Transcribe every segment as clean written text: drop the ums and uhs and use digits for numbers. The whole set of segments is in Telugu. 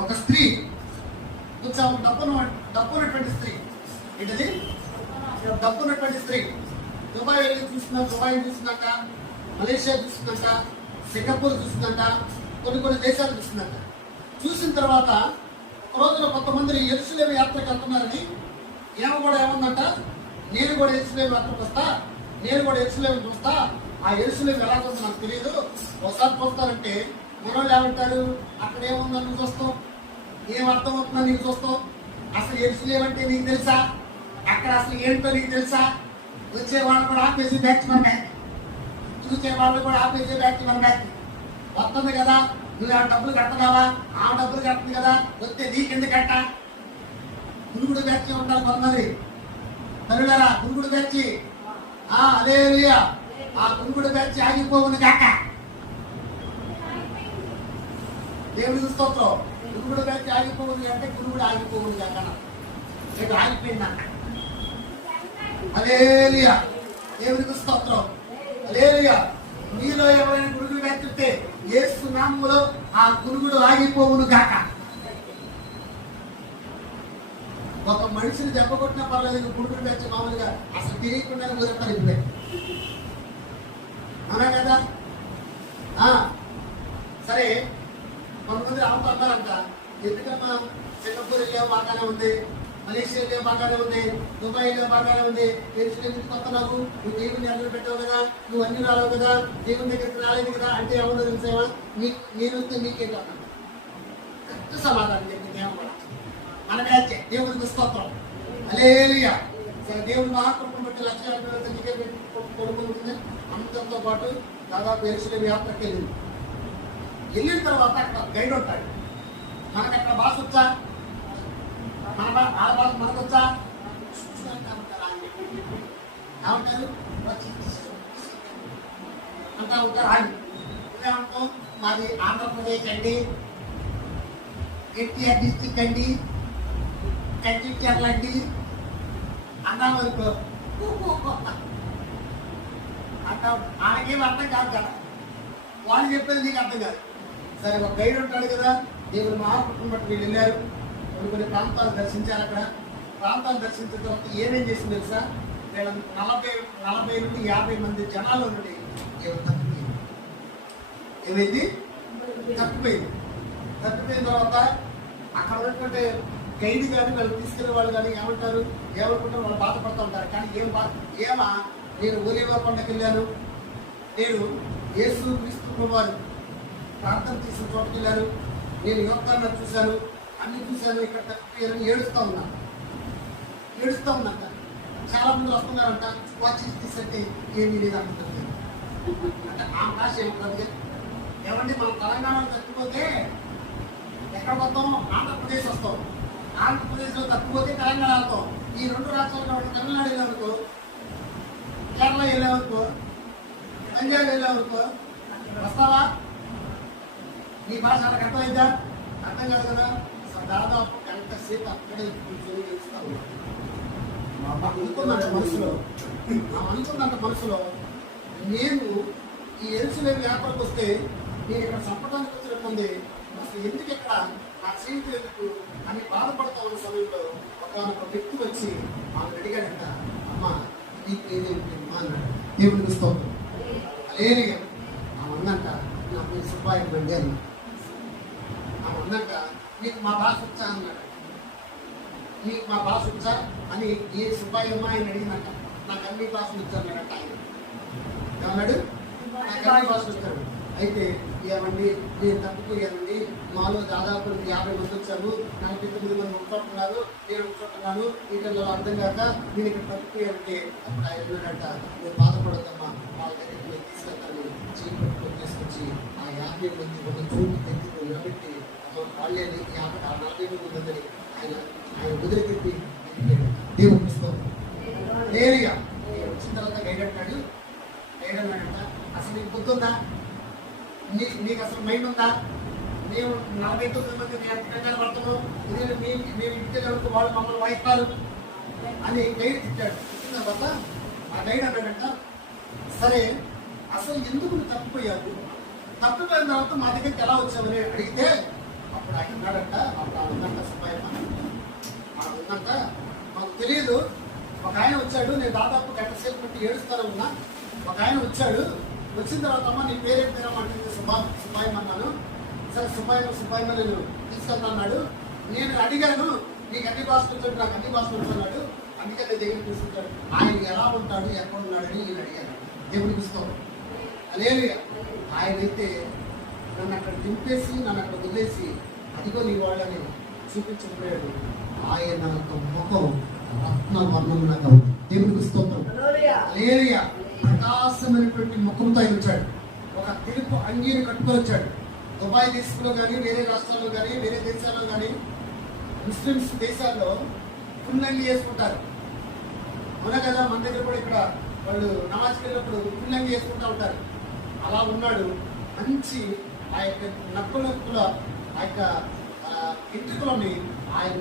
ఒక స్త్రీ కొంచెం డబ్బున్నటువంటి స్త్రీ, ఏంటది డబ్బున్నటువంటి స్త్రీ దుబాయ్ వెళ్ళి చూస్తుందంట, దుబాయ్ చూస్తుందంట, మలేషియా చూస్తుందంట, సింగపూర్ చూస్తుందంట, కొన్ని దేశాలు చూస్తుందంట. చూసిన తర్వాత ఒక రోజున కొంతమంది యెరూషలేము యాత్రకు వెళ్తున్నారని కూడా ఏముందంట, నేను కూడా యెరూషలేము యాత్రకు వస్తా, నేను కూడా యెరూషలేము చూస్తా, ఆ యెరూషలేము ఎలా ఉందో నాకు తెలియదు, ఒకసారి చూస్తారంటే మనోళ్ళు ఏమంటారు, అక్కడ ఏముందో నువ్వు చూస్తావు, ఏం అర్థం అవుతుందో నీకు చూస్తావు, అసలు యెరూషలేము అంటే నీకు తెలుసా, అక్కడ అసలు ఏంటో నీకు తెలుసా, వచ్చే వాళ్ళు కూడా ఆపేసి బ్యాచ్ మన బ్యాచ్, చూసే వాళ్ళు కూడా ఆపేసి బ్యాచ్ మన బ్యాచ్ వస్తుంది కదా, నువ్వు ఆ డబ్బులు కట్టనావా, ఆ డబ్బులు కడుతుంది కదా, వస్తే నీకెందుకు కట్ట, గురుగుడు బ్యాచ్ ఉంటారు కొంతమంది తరులారా, గురుగుడు బ్యాచ్ అదే ఆ గురుగుడు బ్యాచ్ ఆగిపోవును కాక, దేవుడికి స్తోత్రం. గురుగుడు బ్యాచ్ ఆగిపోవును అంటే గురుగుడు ఆగిపోవును కాక, రేపు ఆగిపోయిందంట. హల్లెలూయా, దేవుడికి స్తోత్రం. హల్లెలూయా. మీలో ఎవరైనా గురుగుడు బ్యాచ్ ఉంటే యేసు నామములో ఆ గురుగుడు ఆగిపోవును గాక. ఒక మనిషిని దెబ్బ కొట్టినా పర్లేదు, గురుగుడు బ్యాచ్ మామూలుగా అసలు తెలియకుండా ఊరెత్తారు ఇప్పుడే, అవునా కదా. సరే, కొంతమంది రావుతూ అన్నారంట, ఎందుకమ్మా సింగపూర్ వెళ్ళే బాగానే ఉంది, మలేషియా వెళ్ళే బాగానే ఉంది, దుబాయ్ వెళ్ళే బాగానే ఉంది, యెరూషలేముకి కొత్తనావు, నువ్వు దేవుని అడుగు పెట్టావు కదా, నువ్వు అన్ని రాలేవు కదా, దేవుని దగ్గరికి రాలేదు కదా అంటే ఎవరో తెలిసేవా, నేను వస్తే మీకేం కాదు కరెక్ట్ సమాధానం చెప్పింది దేవుడు కూడా. మన బ్యాచ్ దేవుడికి స్తోత్రం. హల్లెలూయా. సరే, దేవుడు మహాకృపను బట్టి లక్ష కొడుకుంటుంది అంతంతో పాటు దాదాపు యెరూషలేము యాత్రకి వెళ్ళిన తర్వాత అక్కడ గైడ్ ఉంటాడు. మనకు అక్కడ భాష వచ్చా, మన ఆ భాష మనకు వచ్చా, ఏమంటారు అంటా ఉంటారు. ఆయన ఏమంటాం, మాది ఆంధ్రప్రదేశ్ అండి, ఎన్టీఆర్ డిస్టిక్ అండి, కంచిచర్ల అండి అన్నాం అనుకో, అంటాం. ఆయనకేం అర్థం కాదు కదా, వాళ్ళు చెప్పేది నీకు అర్థం కాదు. సరే, ఒక గైడ్ ఉంటాడు కదా, దేవుడు మహాకృపను బట్టి వీళ్ళు వెళ్ళారు, కొన్ని ప్రాంతాలు దర్శించారు. అక్కడ ప్రాంతాలు దర్శించిన తర్వాత ఏమేం చేసింది తెలుసా, వీళ్ళ 40 నుండి 50 మంది జనాలు నుండి ఏమైంది, తప్పిపోయిన తర్వాత అక్కడ ఉన్నటువంటి గైడ్ కానీ వాళ్ళు తీసుకెళ్ళే వాళ్ళు కానీ ఏమంటారు, ఏమనుకుంటారు, వాళ్ళు బాధపడుతూ ఉంటారు. కానీ నేను ఓలివ కొండకి వెళ్ళాను, నేను యేసు క్రీస్తు వారు ప్రార్థన చేసిన చోటుకి వెళ్ళాను, నేను యోగాన్ని చూశాను, అన్ని చూశాను, ఇక్కడ తప్పిపోయారని ఏడుస్తూ ఉన్నాక చాలా మంది వస్తున్నారంట. వాచ్ తీసంటే ఏమీ లేదు అంటుంది. అంటే ఆ భాష ఏమంటుంది, ఏమంటే మనం తెలంగాణలో తప్పిపోతే ఎక్కడ వస్తాం, ఆంధ్రప్రదేశ్ వస్తాం, ఆంధ్రప్రదేశ్లో తప్పిపోతే తెలంగాణ వెళ్తాం, ఈ 2 రాష్ట్రాల్లో తమిళనాడు వెళ్ళామనుకో, కేరళ వెళ్ళామనుకో, పంజాబ్ వెళ్ళామనుకో, వస్తావా, నీ భాష అలా అర్థమైందా, అర్థం కాదు కదా. దాదాపు గంట సేపు అక్కడే కూర్చొని తెలుస్తాను. అనుకున్నంత మనసులో నేను ఈ యెరూషలేము యాత్రకు వస్తే నేను ఇక్కడ సంపడానికి వచ్చినట్టుంది, అసలు ఎందుకు ఇక్కడ నా జీవితం ఎందుకు అని బాధపడతా ఉన్న సమయంలో ఒక వ్యక్తి వచ్చి ఆమె అడిగాడంట, అమ్మా నీకు ఏదేమిటమ్మా అన్నాడు. దేవుడికి స్తోత్రం. లేనిగా ఆమె అందంట, నా పేరు సుబ్బాయి బండి అని. ఆమె అందంట, నీకు మా భాష వచ్చా అన్నాడు. నీకు మా భాష వచ్చా అని ఏ సుబ్బాయి అమ్మ ఆయన అడిగినట్ట. నాకు అన్ని భాషలు వచ్చానట ఆయన. ఏమన్నాడు, నాకు అన్ని భాషలు వచ్చాడు. అయితే ఏమండి, నేను తప్పిపోయానండి, మాలో దాదాపు 50 మంది వచ్చారు, 49 మంది ఉంటున్నారు, నేను ఉంటున్నాను, వీటిల్లో అర్థం కాక నేను ఇక్కడ తప్పిపోయానంటే అప్పుడు ఆయన అన్నాడట, నేను బాధపడతామా, వాళ్ళ దగ్గరికి నేను తీసుకెళ్తాను, చీకట్లో తీసుకొచ్చి ఆ 50 మంది ఒక చోటు దగ్గర నిలబెట్టి వాళ్ళే 40 మంది ఉందని ఆయన వదిలిపెట్టి దేవుడు పుస్తకం నేరుగా వచ్చిన తర్వాత గైడ్ అంటాడు. అసలు నీకు గుర్తుందా, నీకు అసలు మైండ్ ఉందా, మేము 49 మంది కంగారు పడుతున్నాం, ఇదే మేము ఇంటికి వరకు వాళ్ళు మమ్మల్ని వాయిస్తారు అని గైడ్ తిట్టాడు. తిట్టిన తర్వాత ఆ గైడ్ అన్నాడంట, సరే అసలు ఎందుకు నువ్వు తప్పిపోయావు, తప్పిపోయిన తర్వాత మా దగ్గరికి ఎలా వచ్చావని అడిగితే అప్పుడు ఆయన ఉన్నాడంట. అప్పుడు ఆయన ఉందంట సుబ్బాయమ్మ, ఆయన ఉందంట. మాకు తెలియదు. ఒక ఆయన వచ్చాడు, నేను దాదాపు గంట సేపు పెట్టి ఏడుస్తాను ఉన్నా. ఒక ఆయన వచ్చాడు. వచ్చిన తర్వాత అమ్మ నీ పేరేం పేరమ్మంటుంది. సుబ్బాయమ్మ అన్నాను. సరే సుబ్బాయమ్మ నేను తీసుకెళ్తాన్నాడు. నేను అడిగాను నీకు అన్ని భాషలు వచ్చాడు, నాకు అన్ని భాషలు వచ్చాడు, అందుకే నేను దగ్గర తీసుకుంటాడు. ఆయన ఎలా ఉంటాడు, ఎక్కడ ఉన్నాడని నేను అడిగాను. దేవుడికి ఇస్తాం అలేలుయా. ఆయనైతే నన్ను అక్కడ దింపేసి నన్ను అక్కడ వదిలేసి అదిగో నీ వాళ్ళని చూపించకపోయాడు. ఆయన ముఖం రత్న వర్ణంలాగా దేవుడికి స్తోత్రం అలేలుయా. ప్రకాశమైనటువంటి ముఖంతో ఆయన వచ్చాడు. ఒక తెలుపు అంగీని కట్టుకొని వచ్చాడు. దుబాయ్ దేశంలో కానీ, వేరే రాష్ట్రాల్లో కానీ, వేరే దేశాల్లో కానీ, ముస్లిమ్స్ దేశాల్లో ఫుల్ అంగి వేసుకుంటారు. అవునా కదా? మన దగ్గర కూడా ఇక్కడ వాళ్ళు నమాజ్కి వెళ్ళినప్పుడు ఫుల్ అంగి వేసుకుంటూ ఉంటారు. అలా ఉన్నాడు. మంచి ఆ యొక్క నక్కుల ఆ యొక్క ఇంటిలోని ఆయన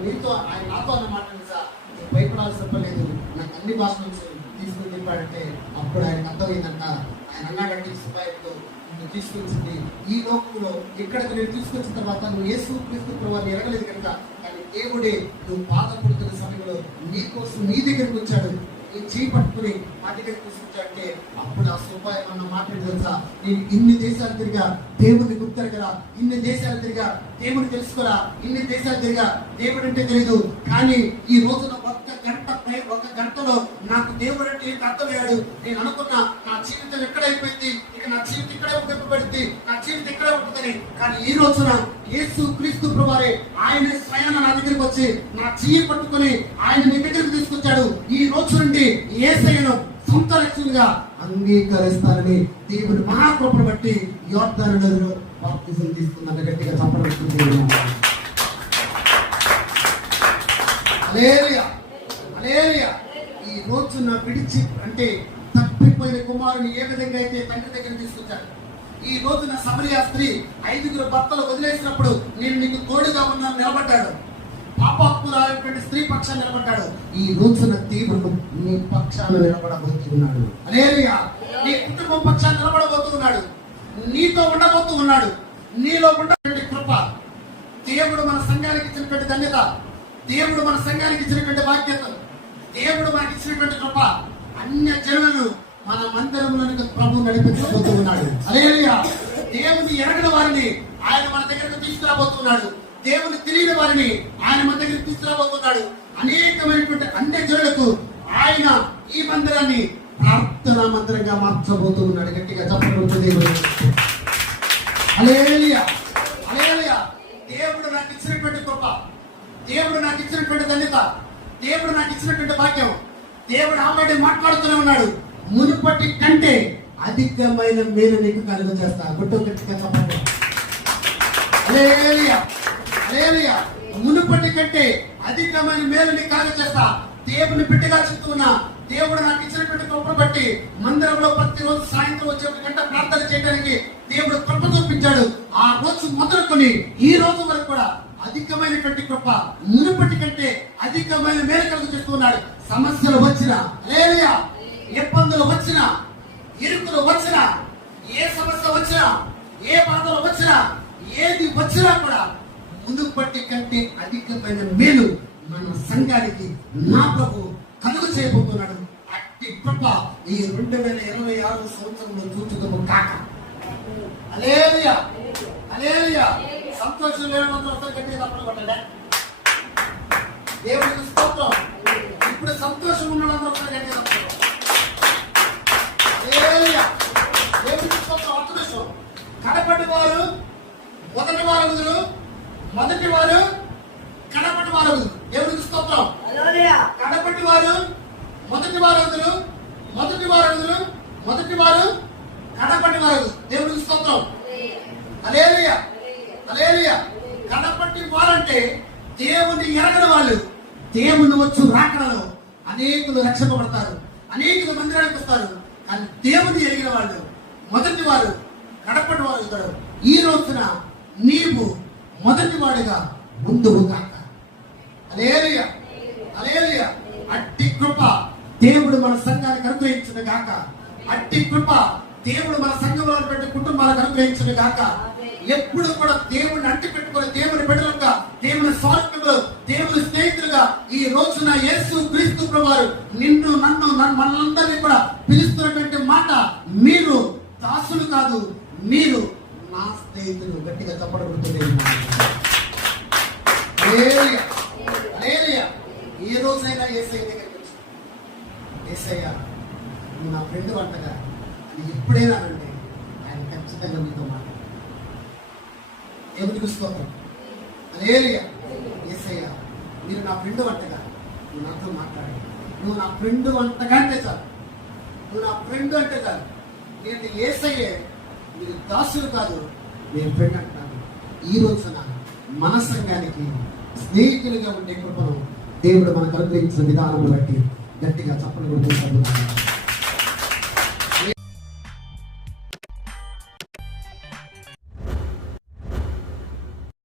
నాతో అన్నమాట, నేను భయపడాల్సిన లేదు, నాకు అన్ని భాషలు తీసుకుని చెప్పాడంటే అప్పుడు ఆయనకు అర్థమైందంట. ఆయన అన్నాడంటే సుబ్బాయితో నువ్వు తీసుకొచ్చింది ఈ లోకంలో ఇక్కడికి నేను తీసుకొచ్చిన తర్వాత నువ్వు యేసు క్రీస్తు ప్రభువుని ఎరగలేదు కనుక, కానీ దేవుడే నువ్వు బాధపడుతున్న సమయంలో నీ కోసం నీ దగ్గరికి వచ్చాడు, నీ చేయి పట్టుకుని మా దగ్గరికి తీసుకొచ్చాడంటే అప్పుడు ఆ సుబ్బాయి అన్న మాట్లాడి తెలుసా, నేను ఇన్ని దేశాలు తిరిగా దేవుడిని గుర్తెరగరా, ఇన్ని దేశాలు తిరిగా దేవుడిని తెలుసుకోరా, ఇన్ని దేశాలు తిరిగా దేవుడు అంటే తెలియదు, కానీ ఈ రోజున ఒక గంటలో నాకు దేవుడు అంటే ఏంటి అర్థమయ్యాడు. నేను అనుకున్నా నా జీవితం ఎక్కడైపోయింది, ఇక నా జీవితం ఇక్కడే ఉపయోగపడింది, నా జీవితం ఇక్కడే ఉంటుందని. కానీ ఈ రోజున యేసు క్రీస్తు ప్రభువారే ఆయన స్వయాన నా దగ్గరికి వచ్చి నా చెయ్యి పట్టుకుని ఆయన మీ దగ్గరికి తీసుకొచ్చాడు. ఈ రోజు నుండి యేసయ్యను సొంత రక్షణగా అంగీకరిస్తారని దేవుని మహాకృపను బట్టి యోర్దాను నదిలో బాప్తిజం తీసుకున్నట్టు గట్టిగా చెప్పడం. హల్లెలూయా. ఈ రోజున విడిచి అంటే తప్పిపోయిన కుమారుని ఏ విధంగా అయితే తండ్రి దగ్గర తీసుకొచ్చాడు, ఈ రోజున సమరియా స్త్రీ 5 భర్తలు వదిలేసినప్పుడు నేను నీకు తోడుగా ఉన్నాను నిలబడ్డాడు. పాపాత్ములైనటువంటి స్త్రీ పక్షాన్ని నిలబడ్డాడు. ఈ రోజున దేవుడు నీ పక్షాన నిలబడబోతున్నాడు. హల్లెలూయా. నీ కుటుంబం పక్షాన్ని నిలబడబోతున్నాడు. నీతో ఉండబోతున్నాడు. నీలో ఉన్నటువంటి కృప, దేవుడు మన సంఘానికి ఇచ్చినటువంటి ధన్యత, దేవుడు మన సంఘానికి ఇచ్చినటువంటి బాధ్యత, దేవుడు మనకి ఇచ్చినటువంటి కృప, అన్య జనులను మన మందిరంలోనికి ప్రభు నడిపించబోతున్నాడు. హల్లెలూయా. దేవుని ఎరగని వారిని ఆయన మన దగ్గరకు తీసుకురాబోతున్నాడు. దేవుని తెలియని వారిని ఆయన మన దగ్గరికి తీసుకురాబోతున్నాడు. అనేకమైనటువంటి అన్య జనులకు ఆయన ఈ మందిరాన్ని ప్రార్థనా మందిరంగా మార్చబోతున్నాడు. గట్టిగా చెప్పబోతుంది దేవుడు. హల్లెలూయా. హల్లెలూయా. దేవుడు నాకు ఇచ్చినటువంటి కృప, దేవుడు నాకు ఇచ్చినటువంటి ధన్యత, దేవుడు నాకు ఇచ్చినటువంటి భాగ్యం, దేవుడు ఆల్రెడీ మాట్లాడుతూనే ఉన్నాడు. మునుపటి కంటే అధికమైన మేలు నీకు కలుగ చేస్తా. గట్టిగా చెప్పండి. హల్లెలూయా. హల్లెలూయా. మునుపటి కంటే అధికమైన మేలు నీకు కలుగ చేస్తా. దేవుని బిడ్డగా చెప్తున్నా, దేవుడు నాకు ఇచ్చినటువంటి కృపను బట్టి మందిరంలో ప్రతిరోజు సాయంత్రం వచ్చే 1 గంట ప్రార్థన చేయడానికి దేవుడు కృప చూపించాడు. ఆ రోజు మొదలుకొని ఈ రోజు వరకు కూడా అధికమైనటువంటి కృప, మునుపటి కంటే అధికమైన మేలు కలుగు చేస్తున్నాడు. సమస్యలు వచ్చినా, హల్లెలూయా, ఇబ్బందులు వచ్చినా, ఇరుకులు వచ్చినా, ఏ సమస్య వచ్చినా, ఏ బాధలు వచ్చినా, ఏది వచ్చినా కూడా మునుపటి కంటే అధికమైన మేలు మన సంఘానికి నా ప్రభు కలుగు చేయబోతున్నాడు. అట్టి కృప ఈ 2026 సంవత్సరంలో చూచుదము కాక. హల్లెలూయా. హల్లెలూయా. సంతోషం లేనంత గట్టిగా తప్పకుండా దేవుడికి స్తోత్రం. ఇప్పుడు సంతోషం ఉన్నదంతా గట్టిగా తప్పకుండా దేవుడికి స్తోత్రం. అదృష్టం. కడపటి వారు మొదటి వారు, మొదటి వారు కడపటి వారు. దేవుడికి స్తోత్రం. కడపటి వారు మొదటి వారు, మొదటి వారు, మొదటి వారు కడపటి వారు. దేవుడికి స్తోత్రం. హల్లెలూయా. హల్లెలూయా. కడపటి వారంటే దేవుని ఎరగని వాళ్ళు. దేవుని వచ్చు రాకడలో అనేకులు రక్షింపబడతారు, అనేకులు మందిరానికి వస్తారు. కానీ దేవుని ఎరిగిన వాళ్ళు మొదటి వారు, కడపటి వారు అవుతారు. ఈ రోజున నీవు మొదటి వాడిగా ముందుకు కాక. హల్లెలూయా. హల్లెలూయా. అట్టి కృప దేవుడు మన సంఘానికి అనుగ్రహించిన గాక. అట్టి కృప దేవుడు మన సంఘంలో కుటుంబాలకు అనుగ్రహించిన గాక. ఎప్పుడు కూడా దేవుని అంటి పెట్టుకుని దేవుని బిడ్డలుగా, దేవుని స్వార్థులు, దేవుని స్నేహితులుగా ఈ రోజున యేసు క్రీస్తు ప్రభువారు నిన్ను నన్ను మనందరినీ కూడా పిలుస్తున్నటువంటి మాట, మీరు దాసులు కాదు, మీరు నా స్నేహితులు. గట్టిగా తప్పడబడుతుంది. ఏ రోజైనా యేసయ్య దగ్గరికి వచ్చి, యేసయ్య నువ్వు నా ఫ్రెండ్ వంటగా అని ఎప్పుడైనా అంటే ఆయన ఖచ్చితంగా మీతో మాట్లాడు. దేవుడికి స్తోత్రం. హల్లెలూయా. యేసయ్య మీరు నా ఫ్రెండ్ వంటగా, నువ్వు నాతో మాట్లాడు. నువ్వు నా ఫ్రెండ్ వంటగా అంటే చాలు, నువ్వు నా ఫ్రెండ్ అంటే చాలు. నేను యేసయ్యే, మీరు దాసులు కాదు, నేను ఫ్రెండ్ అంటున్నాను. ఈ రోజున మన సంఘానికి స్నేహితులుగా ఉండే కృపను దేవుడు మనకు అనుగ్రహించిన విధానం బట్టి గట్టిగా చప్పట్లు కొడుతూ